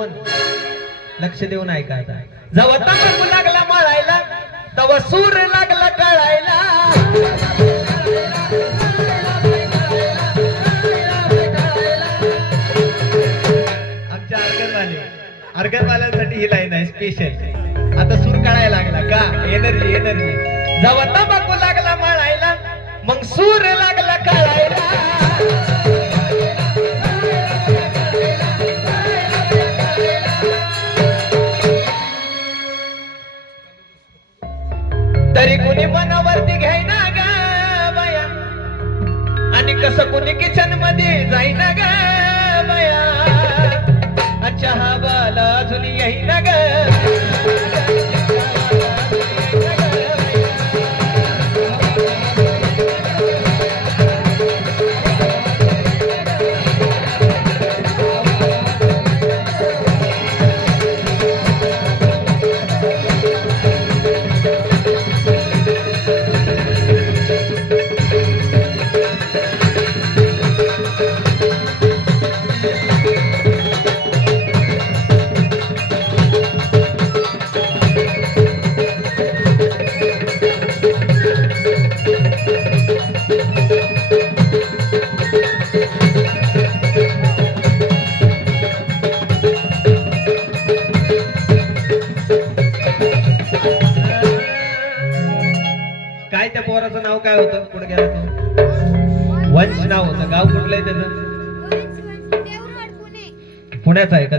कोण लक्ष देऊन ऐका आता. जेव्हा तंबाखू लागला मळायला तेव्हा सूर लागला कळायला. आमच्या अर्गनवाल्यांसाठी ही लाईन आहे स्पेशल. आता सूर कळायला लागला का एनर्जी एनर्जी. जेव्हा तंबाखू लागला मळायला मग सूर लागला कळायला. तरी कुणी मनावरती घ्यायना ग बया आणि कसं कुणी किचन मध्ये जाईना ग बया. चहा बाला अजून येईना ग. काय त्या पोराचं नाव काय होतं कुठे गेला तो. वंश नाव होतं. गाव कुठलं आहे त्याचं. पुण्याचं आहे का.